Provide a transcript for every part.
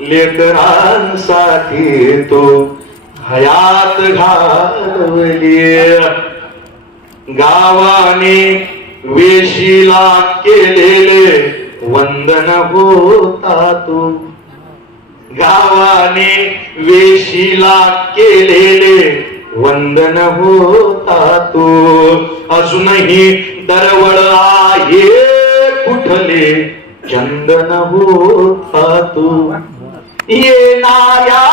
लेकरांसाठी तो हयात घालवली. गावाने वेशीला केलेले वंदन होता तू. गावाने वेशीला केलेले वंदन होता तू. अजूनही दरवळ आहे कुठले? चंदन होता तू येणाऱ्या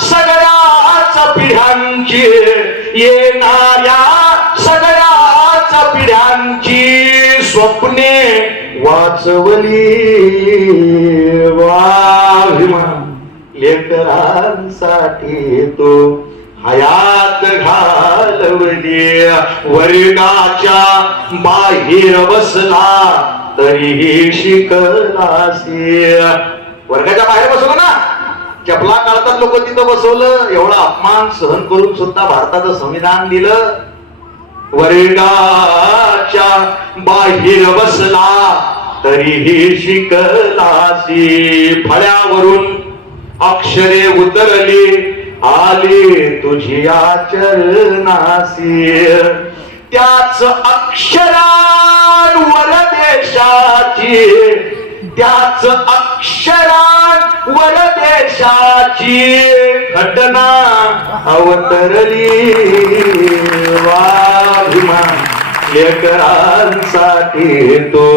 सगळ्याच पिढ्यांची. येणाऱ्या सगळ्याच पिढ्यांची स्वप्ने वाचवली. वाभिमा लेकरांसाठी तो हयात घालवली. वर्गाच्या बाहेर बसला. तरीही शिकलासी. वर्गाच्या बाहेर बसवलं ना? चपला काढतात लोक तिथं बसवलं. एवढा अपमान सहन करून सुद्धा भारताचं संविधान दिलं. वर्गाच्या बाहेर बसला. तरीही शिकलासी. फळ्यावरून अक्षरे उतरली. आली तुझी आचरणासी. त्याच वर देशाची त्याच अक्षरात वर देशाची घटना अवतरली. वाभिमा लेकरांसाठी तो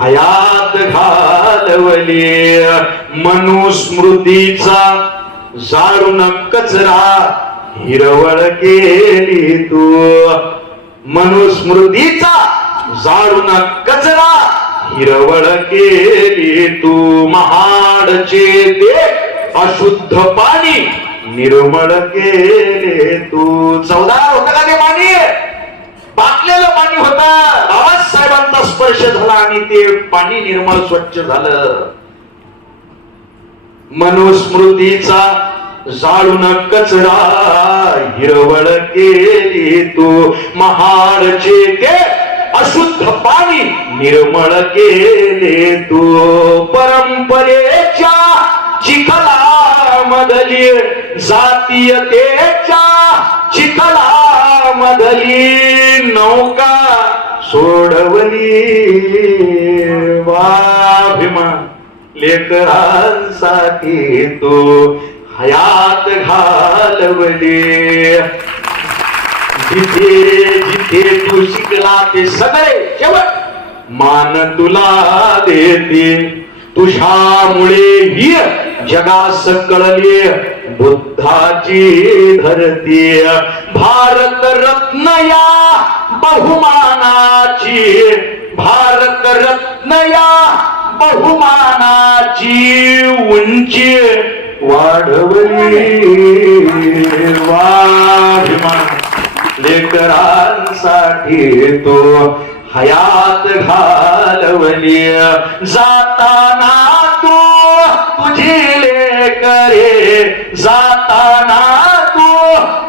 हयात घालवली. मनुस्मृतीचा जाळून कचरा हिरवळ केली तू. मनुस्मृतीचा जाळून कचरा. हिरवळ केली तू महाडचे ते अशुद्ध पाणी. निर्मळ केले तू. चौदार होत का ते पाणी पाकलेलं पाणी होता. बाबासाहेबांचा स्पर्श झाला आणि ते पाणी निर्मळ स्वच्छ झालं. मनुस्मृतीचा जाळून कचरा. हिरवळ केली तू महाडचे ते अशुद्ध पाणी निर्मळ केले तू. परंपरेच्या चिखला मधली जातीयतेच्या चिखला मधली नौका सोडवली. वाभिमा लेकरांसाठी तो हयात घालवली. जिथे हे तू शिकला ते सगळे शेवट. मान तुला देते तुझ्यामुळे ही जगास कळली बुद्धाची धरती. भारत रत्न या बहुमानाची भारत रत्न या बहुमानाची उंची. वाढवली वाढ. लेकरांसाठी तो हयात घालवली. जाताना तू तुझी लेकरे जाताना तू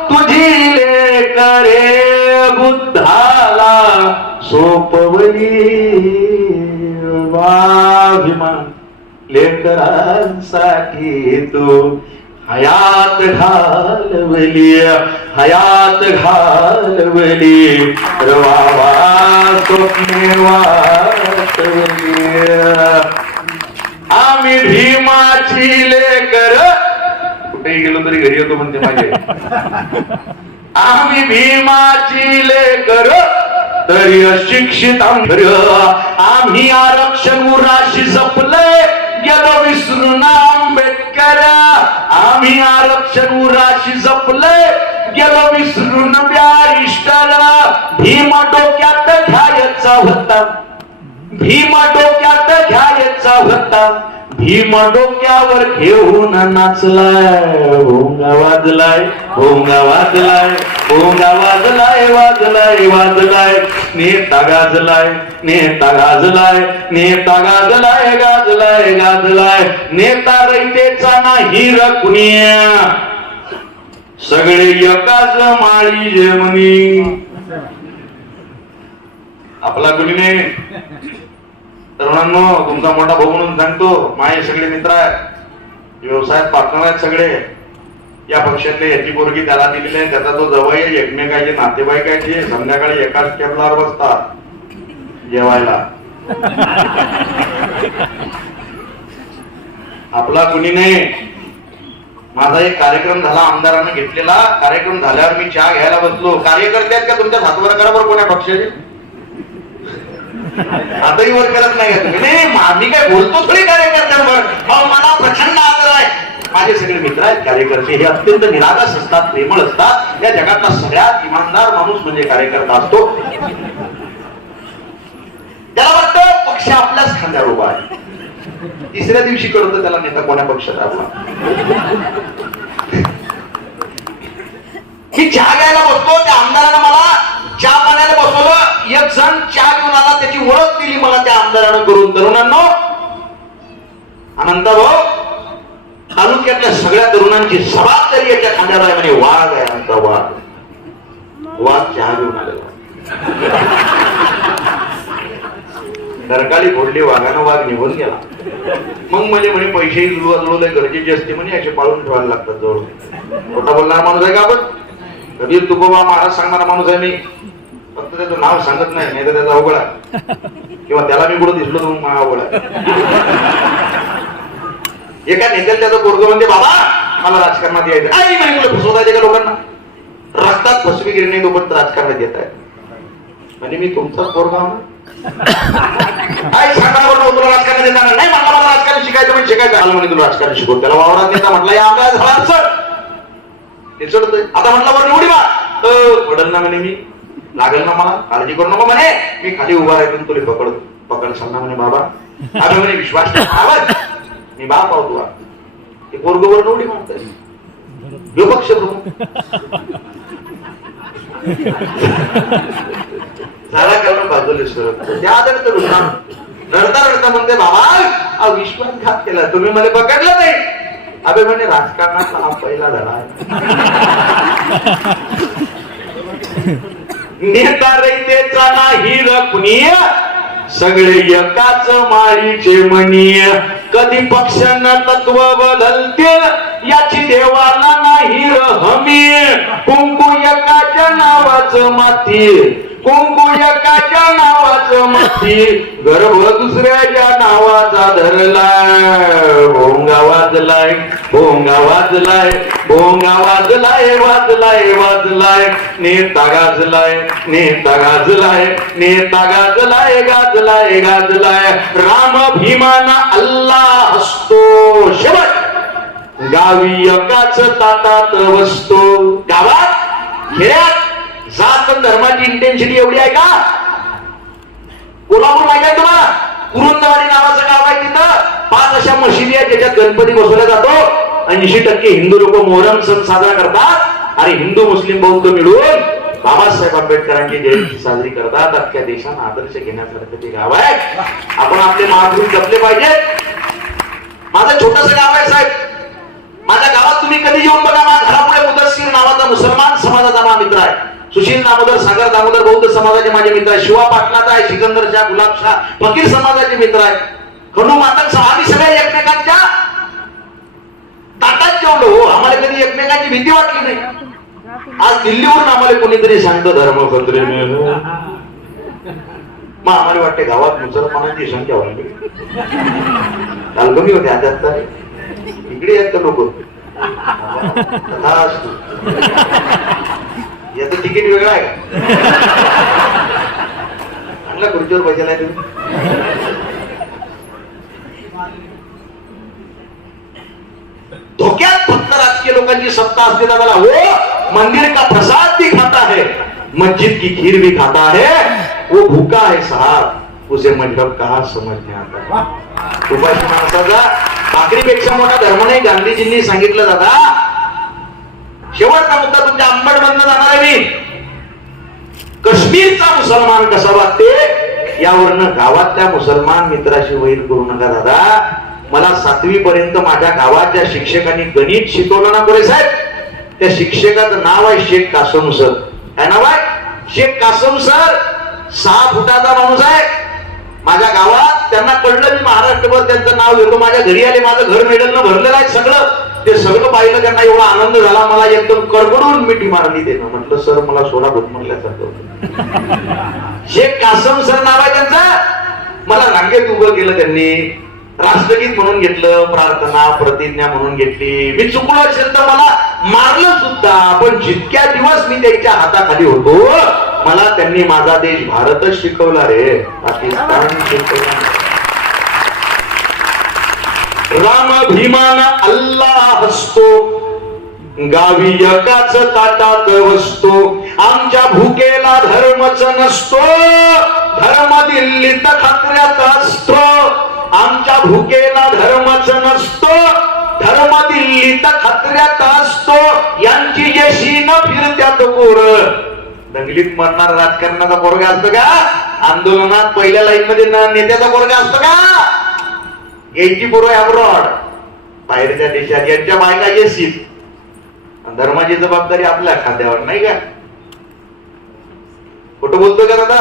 तुझी लेकरे बुद्धाला सोपवली वाभिमान लेकरांसाठी तू हयात घालवली हयात घालवली रवावा स्वप्ने वाटवली आम्ही भीमाची लेकर. कुठेही गेलो तरी घरी येतो म्हणते माझे आम्ही भीमाची लेकर. तरी अशिक्षित आंध्र आम्ही आरक्षण उराशी जपले गेलो विसरून आंबेडकर. आम्ही आरक्षण उराशी जपलंय. गेलो विसरून इष्टाला. भीम डोक्यात घ्यायचा होता. भीम डोक्यात घ्यायचा होता. भीम डोक्यावर घेऊन नाचलाय भोंगा वाजलाय भोंगा वाजलाय भोंगा वाजलाय वाजलाय वाजलाय. नेता गाजलाय नेता गाजलाय नेता गाजलाय गाजलाय गाजलाय. नेता रैतेचा नाही रकुनिया. सगळे एकाच माळी जेमनी आपला कुणी तरुणांनो तुमचा मोठा भाऊ म्हणून सांगतो माझे सगळे मित्र आहेत. व्यवसायात पार्टनर आहेत सगळे. या पक्षातले याची पोरगी त्याला दिलेली आहे. त्याचा तो जवळ एकमेकाचे नातेवाईक आहेत जे संध्याकाळी एकाच टेबलावर बसतात. जेवायला. आपला कुणी नाही. माझा एक कार्यक्रम झाला. आमदारानं घेतलेला. कार्यक्रम झाल्यावर मी चहा घ्यायला बसलो. कार्यकर्ते आहेत का तुमच्या हातवर बरोबर कोण्या पक्षाचे? आताही वर करत नाही आम्ही मी काय बोलतो थोडी कार्यकर्त्यांवर? मला प्रचंड आदर आहे. माझे सगळे मित्र आहेत कार्यकर्ते हे अत्यंत निरागस असतात प्रेमळ असतात. या जगातला सगळ्यात इमानदार माणूस म्हणजे कार्यकर्ता असतो. त्याला वाटतं पक्ष आपल्याच खांद्यावर उभा आहे. तिसऱ्या दिवशी कळतं त्याला नेता कोण्या पक्षात आपला मी चहा घ्यायला बसतो त्या आमदारानं मला चहा पाण्याला बसवलं एक जण चहा घेऊन आला त्याची ओळख दिली मला त्या आमदारानं करून तरुणांनो अनंत भाऊ तालुक्यातल्या सगळ्या तरुणांची जबाबदारी याच्या खांद्याला आहे म्हणे वाघ आहे आमचा वाघ. वाघ चहा घेऊन आलेला. तरकाली फोडली वाघानं वाघ निघून गेला. मग म्हणजे म्हणे पैसे जुळवले गरजेचे असते म्हणे असे पाळून ठेवायला लागतात जवळ. खोटा बोलणारा माणूस आहे का आपण? कधी तुकोबा महाराज सांगणारा माणूस आहे मी. फक्त त्याचं नाव सांगत नाही नाही तर त्याचा अवघड आहे. किंवा त्याला मी कुठं दिसलो तर मग मला अवघड आहे. एका नेत्याला त्याचं पोरग म्हणते बाबा मला राजकारणात यायचं काय नाही मुलं फसवतायचे का लोकांना? रक्तात फसवी नाही लोकांत राजकारणात येत आहे म्हणजे मी तुमचा पोरगा आई ना सांगा तुला राजकारण देणार नाही. मला मला राजकारण शिकायचं म्हणजे शिकायचं. आलं म्हणे तुला राजकारण शिकवत त्याला वावरात नेता म्हटलं या आपल्या झाला चढ ते चढतोय. आता म्हटलं बरं निवडी मार. पडल ना म्हणे मी लागेल ना मला? काळजी करू नको म्हणे. मी खाली उभा राहिलो तुला पकड पकड सांगा म्हणे बाबा. आम्ही म्हणे विश्वास ठेव. आवाज मी बाप आहो तुला. ते पोरगोवर उडी मारतोय. विपक्ष झाला करून बाजूला सर त्या आदर तर रडता रडता म्हणते बाबा हा विश्वासघात केला. तुम्ही मला पकडलं नाही. अबे म्हणे राजकारणाचा हा पहिला धडा आहे. नेता रयतेचा नाही रकुनीय सगळे एकाच माळीचे म्हणीय कधी पक्षांना तत्व बदलतील याची देवाला नाही रहमी हमी. कुंकू एकाच्या नावाचं माती. कुंकू एकाच्या नावाचं माती गर्भ दुसऱ्याच्या नावाचा धरलाय भोंगा वाजलाय भोंगा वाजलाय भोंगा वाजलाय वाजलाय वाजलाय. नेता गाजलाय नेता गाजलाय नेता गाजलाय गाजलाय गाजलाय. राम भीमाना अल्लाह असतो. शेवट. गावी एकाच ताटात बसतो. गावात खेळात जात धर्माची इंटेन्सिटी एवढी आहे का? कोल्हापूर माहिती आहे तुम्हाला? कुरुंदवाडी नावाचं गाव आहे तिथं. पाच अशा मशिदी आहेत ज्याच्यात गणपती बसवला जातो. ऐंशी टक्के हिंदू लोक मोहरम सण साजरा करतात. आणि हिंदू मुस्लिम बौद्ध मिळून बाबासाहेब आंबेडकरांची जयंती साजरी करतात. अख्ख्या देशात आदर्श घेण्यासारखं ते गाव आहे. आपण आपले महापुरुष जपले पाहिजेत. माझं छोटस गाव आहे साहेब. दामोदर सागर दामोदर बौद्ध समाजाचे माझे मित्र आहे शिवा पाटलाचा आहे सिकंदर शाह गुलाब शाह फकीर समाजाचे मित्र आहे खंडू मातक आम्ही सगळे एकमेकांच्या ताटात जेवलो. हो आम्हाला कधी एकमेकांची भीती वाटली नाही. आज दिल्लीवरून आम्हाला कोणीतरी सांगतं धर्म खत्रे मग आम्हाला वाटते गावात मुसलमानांची संख्या वाढली. काल कमी होते आता आता इकडे आहेत लोक? याचं तिकीट वेगळं आहे. का खुर्चीवर बसायला आहे तुम्ही? धोक्यात फक्त राजकीय लोकांची सत्ता असते दादा हो मंदिर का प्रसाद भी खाता है मस्जिद की खीर भी खाता है वो भूखा है साहब उसे मतलब कहा समझ में आता उपाशी माणसाचा भाकरीपेक्षा मोठा धर्म नाही गांधीजींनी सांगितलं दादा शेवटचा मुद्दा तुमच्या अंबड बंद जाणार आहे मी. काश्मीरचा मुसलमान कसा वागते? यावरनं गावातल्या मुसलमान मित्राशी वैर करू नका दादा. मला सातवी पर्यंत माझ्या गावात ज्या शिक्षकांनी गणित शिकवलं ना पुरे साहेब? त्या शिक्षकाचं नाव आहे शेख कासम सर. काय नाव आहे? शेख कासम सर. सहा फुटाचा माणूस आहे. माझ्या गावात त्यांना कळलं मी महाराष्ट्रभर त्यांचं नाव घेतो. माझ्या घरी आले माझं घर मेडलनं भरलेलं आहे सगळं. ते सगळं पाहिलं त्यांना एवढा आनंद झाला मला एकदम कडकडून मिठी मारली ते म्हटलं सर मला सोडा भूत म्हणल्यासारखं. शेख कासम सर नाव आहे त्यांचं मला रांगेत उभं केलं त्यांनी. राष्ट्रगीत म्हणून घेतलं प्रार्थना प्रतिज्ञा म्हणून घेतली. मी चुकलो असेल तर मला मारलं सुद्धा पण जितक्या दिवस मी त्यांच्या हाताखाली होतो मला त्यांनी माझा देश भारतच शिकवला रे. पाकिस्तान शिकवला. राम भीमान अल्लाह असतो. गावी एकाच ताटात बसतो. आमच्या भुकेला धर्मच नसतो. धर्म दिल्लीत खात्र्यात असतो. आमच्या भुकेला धर्मच नसतो. धर्म दिल्लीत खात्र्यात असतो. यांची यशी न फिरत्यात पोर. दंगलीत मरणार राजकारणाचा पोरगा असतो का? आंदोलनात पहिल्या लाईन मध्ये नेत्याचा पोरगा असतो का? यायची पूर्व अब्रॉड बाहेरच्या देशात यांच्या बायका येशील. धर्माची जबाबदारी आपल्या खाद्यावर नाही का? कुठं बोलतोय का दादा?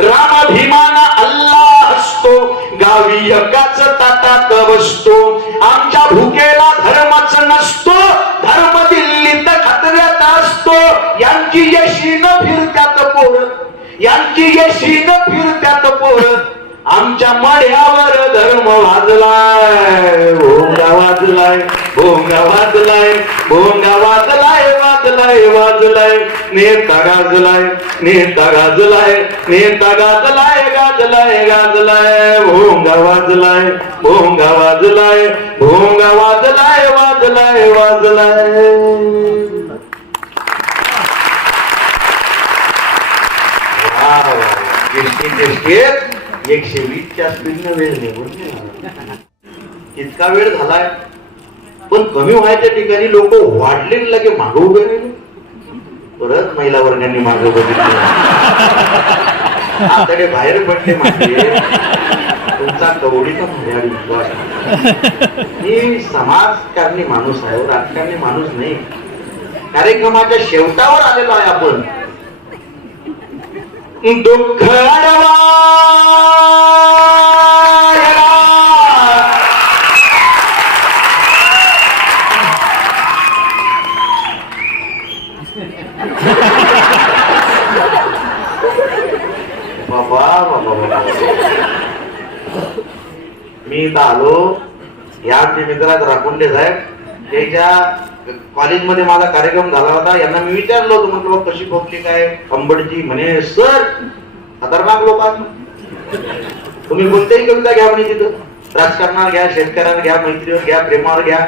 राम भीमान अल्लाह असतो गावी एकाच ताटात बसतो. आमच्या भुकेला धर्मच नसतो धर्म दिल्लीत खतऱ्यात असतो. यांची यशी न फिरत्यात पोर. यांची यशी न फिरत्यात पोर. आमच्या मढ्यावर धर्म वाजलाय. भोंगा वाजलाय भोंगा वाजलाय भोंगा वाजलाय वाजलाय वाजलाय. नेता गाजलाय नेता गाजलाय नेता गाजलाय गाजलाय गाजलाय. भोंगा वाजलाय भोंगा वाजलाय भोंगा वाजलाय. वाजलाय वाजलाय वा, वा, वा. टेस्टी टेस्टीत एकशे वीसच्या वेळ निघून इतका वेळ झालाय. पण कमी व्हायच्या ठिकाणी लोक वाढले लगे मागं उभे राहिले. परत महिला वर्गांनी मागं बघितलं. आतडे बाहेर पडले माझे तुमचा कवडीचा माझ्यावर विश्वास. मी समाजकारणी माणूस आहे राजकारणी माणूस नाही. कार्यक्रमाच्या शेवटावर आलेलो आहे आपण. दुःख अडवायला बाबा बाबा बाबा मी इथं आलो या आमचे मित्रात साहेब त्याच्या कॉलेजमध्ये माझा कार्यक्रम झाला होता यांना मी विचारलं होतं म्हटलं कशी खोकली काय? अंबडची म्हणे सर खतरनाक लोक तुम्ही कोणत्याही कविता घ्या म्हणे तिथं. राजकारणावर घ्या शेतकऱ्यावर घ्या मैत्रीवर घ्या प्रेमावर घ्या.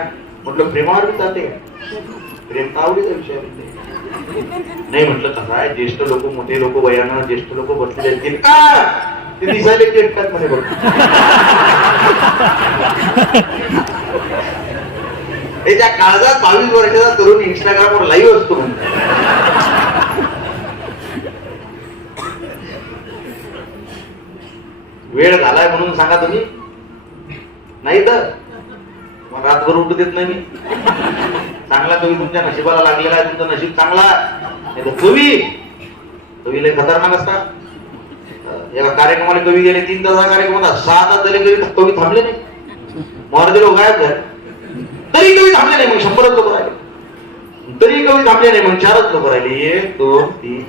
म्हटलं प्रेमावर बी चालते प्रेम आवडीचा विषय नाही म्हटलं कसं आहे? ज्येष्ठ लोक मोठे लोक वयानं ज्येष्ठ लोक बसलेले असतील का? ते दिसायला चिटकात म्हणे बघ. हे त्या काळजात बावीस वर्षाचा तरुण इंस्टाग्रामवर लाईव्ह असतो. वेळ झालाय म्हणून सांगा तुम्ही. नाही तर? मग रातभर उठू देत नाही मी. चांगला कवी तुमच्या नशिबाला लागलेला आहे तुमचं नशीब चांगला नाही तर कवी? कवी लय खतरनाक असतात. एका कार्यक्रमाला कवी गेले तीन तासा कार्यक्रमात सहा तास झाले कवी कवी थांबले नाही. मोरदे लोक गायब झाले थांबले नाही मग शंभरच लोक राहिले. तरी कवी थांबले नाही मग चारच लोक राहिले. एक दोन तीन.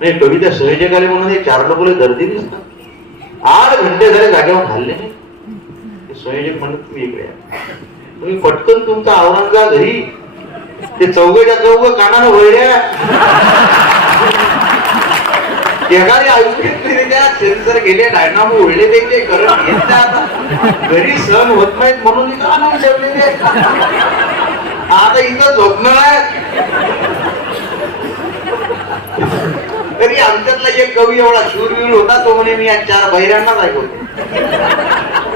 नाही कविता त्या आले म्हणून हे चार लोक गर्दी दिसतात. आठ घंटे झाले जागेवर हल्ले नाही. ते संयोजक म्हणत तुम्ही इकडे तुम्ही पटकन तुमचा औरंगा घरी ते चौघच्या चौघ कानानं वळल्या. आयुष्य आयुष्यरित्या जर गेले डायनामो उडले ते ते करत घेतले घरी सण होत नाहीत म्हणून इथं आणून ठेवलेले आता इथं झोपणार आहे तरी आमच्यातला एक कवी एवढा शूरवीर होता तो म्हणे मी या चार बहिऱ्यांनाच ऐकवतो.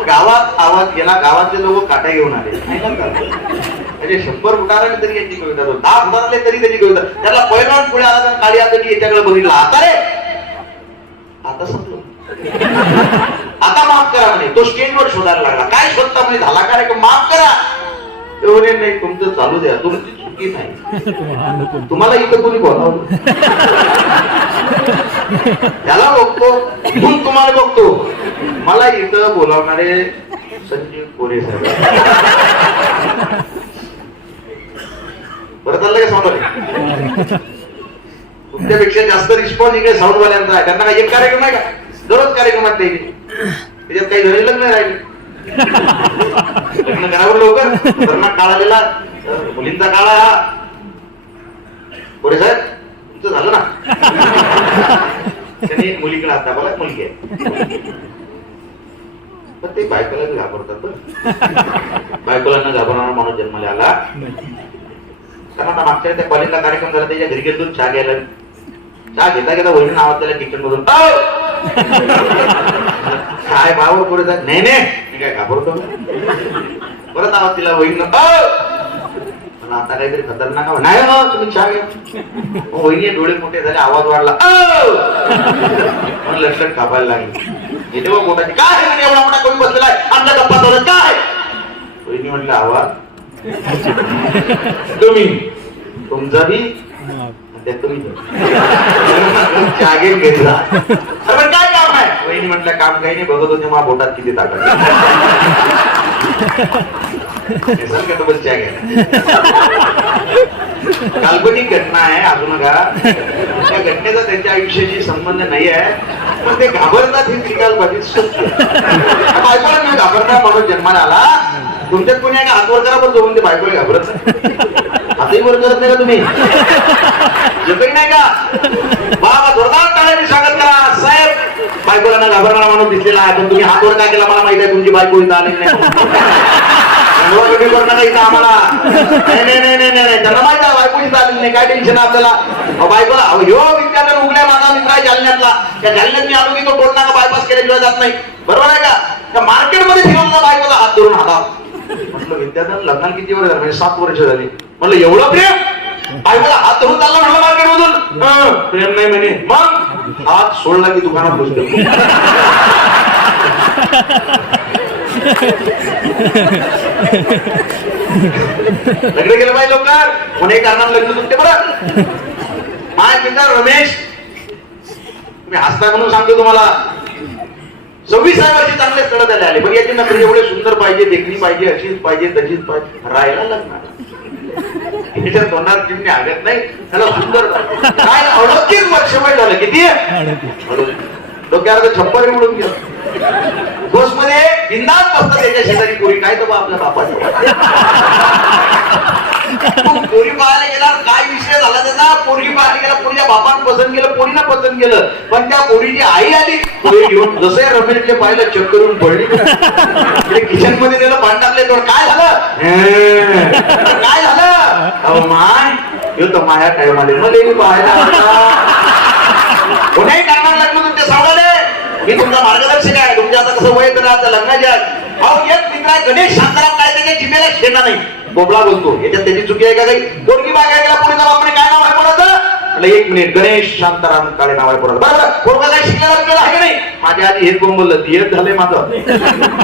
गावात आवाज गेला गावातले लोक काटा घेऊन आले. नाही म्हणजे शंभर फुटाराने तरी याची कविता दहा फुटारले तरी त्याची कविता. त्याला पहिला पुढे आला काळी आता की याच्याकडे बघितला. आता रे आता संपलो. आता माफ करा म्हणे. तो स्टेजवर शोधायला लागला. काय शोधता म्हणे? झाला कार्यक्रम माफ करा. एवढे नाही तुमचं चालू द्या. तुमची चुकी नाही. तुम्हाला इथं कोणी बोलावलं? त्याला बघतो म्हणून तुम्हाला बघतो मला इथं बोलावणारे संजीव कोरे साहेब. बरं आलं का त्यापेक्षा जास्त रिस्पॉन्स इकडे साऊंड वाल्यांचा आहे. त्यांना काही एक कार्यक्रम आहे का? दररोज कार्यक्रम त्याच्यात काही घरी लग्न नाही राहिले. लग्न करावं लवकर. लग्न काळ आलेला. मुलींचा काळ हा. साहेब तुमचं झालं ना? मुलीकडे आता बघा मुलगी आहे. पण ते बायकोला घाबरतात बायकोला न घाबरणारा माणूस जन्माला आला. कारण आता मागच्या त्या कॉलेजला कार्यक्रम झाला त्याच्या घरी गेलो चहा घ्यायला. चहा घेता घेता वहिनी नाव त्याला किचन मधून. काय भावर पुढे जात नाही नाही. मी काय घाबरतो? परत आवाज तिला वहिनी पण आता काहीतरी खतरनाक आवाज. नाही हो तुम्ही चहा घ्या. वहिनी डोळे मोठे झाले आवाज वाढला. पण लक्षात खापायला लागली. येते बघ मोठाची. काय म्हणे एवढा मोठा कोणी बसलेला आहे? आमच्या गप्पा चालत काय? वहिनी म्हटलं आवाज तुम्ही. तुमचा बी त्या घेतला अरे पण काय काम आहे वहीन म्हटलं काम काही नाही बघत होते मग बोटात किती ताकद काल्पनिक घटना आहे अजून का त्या घटनेचा त्यांच्या आयुष्याशी संबंध नाही आहे. पण ते घाबरतात हे ती सत्य बायकोला मी घाबरणार माणूस जन्माला आला तुमच्यात कोणी आहे का हात वर करा पण जोडून ते बायकोला घाबरत हातही वर करत नाही का तुम्ही? एकही नाही का? बाबा जोरदार टाळ्याने स्वागत करा साहेब बायकोला घाबरणारा माणूस दिसलेला आहे पण तुम्ही हात वर काय केला मला माहिती आहे तुमची बायको इथं आलेली नाही. इथं आम्हाला. नाही नाही नाही नाही नाही त्यांना माहिती आहे बायको इथं आलेली नाही. काय टेन्शन आपल्याला? बायकोला ह्यो विद्यार्थी उघड्या माझा मित्र आहे जालन्यातला. त्या जालन्यात मी आलो की तो टोल नाका बायपास केल्याशिवाय जात नाही. बरोबर आहे का? मार्केटमध्ये फिरून बायकोला हात धरून हाता म्हटलं विद्यार्थ्यानं लग्नाला किती वर्ष झाले? म्हणजे सात वर्ष झाली. म्हणलं एवढं प्रेम? बायकोला हात धरून चालला म्हटलं मार्केट मधून प्रेम नाही म्हणे. मग? हात सोडला की दुकानात बसतो. लग्न केलं पाहिजे लोक कोणी कारणानं लग्न तुमचे बरं. माय पिता रमेश. मी हसता म्हणून सांगतो तुम्हाला. सव्वीस वर्षी चांगले स्थळ झाले आले. पण याची नोकरी एवढे सुंदर पाहिजे देखणी पाहिजे अशीच पाहिजे तशीच पाहिजे. राहायला लागणार. त्याच्या तोंडात चिमणी आगत नाही. त्याला सुंदर काय अडतीस वर्ष वय झालं. किती डोक्याला तर छप्पर उडून गेलं. बसमध्ये बिंदास बसतात त्याच्या शेजारी पोरी. काय तर बा आपल्या बापाचं. पोरी पाहायला गेला काय विषय झाला त्याचा? पोरगी पाहायला गेला पोरीच्या बापानं पसंत केलं पोरीनं पसंत केलं. पण त्या पोरीची आई आली. पोरी घेऊन जसं रमेशचे पाहिलं चक्कर येऊन पडली. किचनमध्ये नेलं पाणी टाकले तर काय झालं. काय झालं? माय ह्यो तर माया काय मध्ये पाहायला. कोणाही कारणाला लग्न तुमच्या सांगाले. मी तुमचा मार्गदर्शक आहे. तुमच्या आता कसं वय तर आता लग्नाच्या. अहो एक मित्र गणेश शांताराम काय त्याच्या जिमेला खेळणार नाही. बोबला बोलतो. याच्यात त्याची चुकी आहे का काही? पोरगी मागायला गेला पुढे जाऊ आपण काय नाव आहे कोणाचं? म्हटलं एक मिनिट गणेश शांताराम काळे नाव आहे कोणाचं. बरोबर पोरगा काय शिकलेला बिकलेला आहे का नाही? माझ्या आधी हेच बोंबलं ती एक झालंय माझं.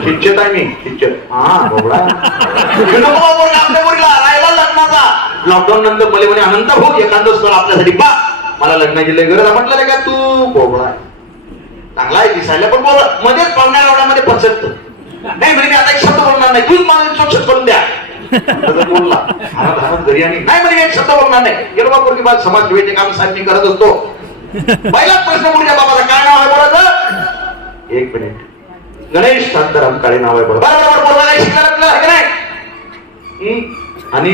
शिक्षक आहे मी शिक्षक हा बोबडा. आपल्या पोरीला. राहिला लग्नाचा. लॉकडाऊन नंतर मला म्हणे अनंत भाऊ एखादं स्थळ आपल्यासाठी पा. मला लग्नाची लय गरज म्हटलं का तू बोबडा? चांगला आहे दिसायला पण बोल मध्येच पाहुण्या रावण्यामध्ये पसरत. नाही म्हणजे मी आता एक शब्द बोलणार नाही. तूच मला इंस्ट्रक्शन करून द्या. बोलला घरी आणि नाही म्हणजे एक शब्द गेलो समाज काम करत असतो पहिलाच प्रश्न पुढच्या बाबाला काय नाव आहे बोलायचं एक मिनिट गणेश शांताराम काळे नाव आहे बरोबर बरोबर शिकायला आहे नाही. आणि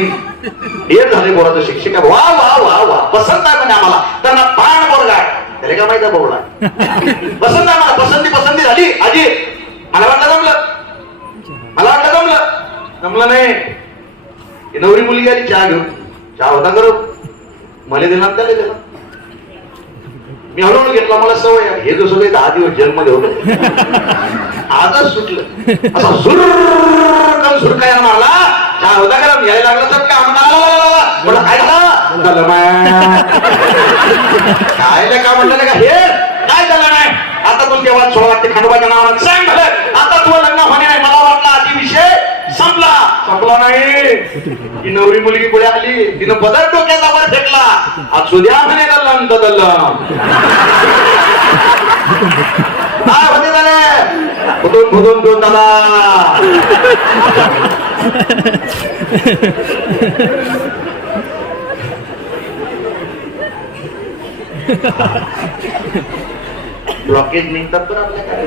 एक झाले बोलाचं शिक्षक. वा वा वा वा पसंत आहे म्हणे आम्हाला त्यांना पाण बोलगा त्याला काय माहिती बोलला पसंत आहे मला पसंती पसंती झाली आजी मला वाटलं जमलं मला वाटलं जमलं जमलं नाही ही नवरी मुलगी आली चहा घेऊन. चहा होता करू मला दिला त्याला दिला मी हळूहळू घेतला मला सवय हे जसं काही दहा दिवस जन्म होतं. आजच सुटलं. असा सुर सुरकायला चहा होता करा यायला लागला तर का म्हणा बोला काय झालं? झालं काय का म्हटलं का? हे काय झालं नाही? आता तुमच्या तेव्हा सोळा वाटते खंडोबाच्या नावानं सांग झालं आता तुला लग्न होणे नाही मला वाटलं आधी विषय संपला संपला नाही. ती नवरी मुलगी पुढे आली. तिनं बदल डोक्याचा वर फेकला. आज सुद्या म्हणे दल्लम दल्लम काय होते झाले. फुटून फुटून घेऊन दादा ब्लॉकेज निघतात तर आपल्याकडे.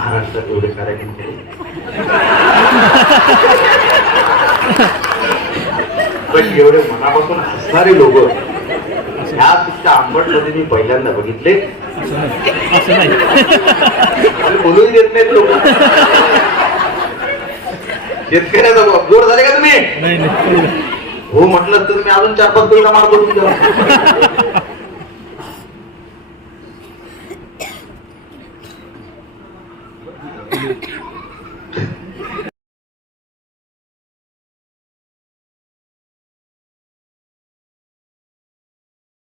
महाराष्ट्रात एवढे कार्यक्रम केले? पण एवढे मनापासून हसणारे लोक ह्या तिथच्या आंबटमध्ये मी पहिल्यांदा बघितले. असं नाही मला बोलूही देत नाहीत लोक. शेतकऱ्याचा जोर झाले का तुम्ही? नाही नाही. हो म्हटलं तर मी अजून चार पाच गोळीला मारतो तुमच्या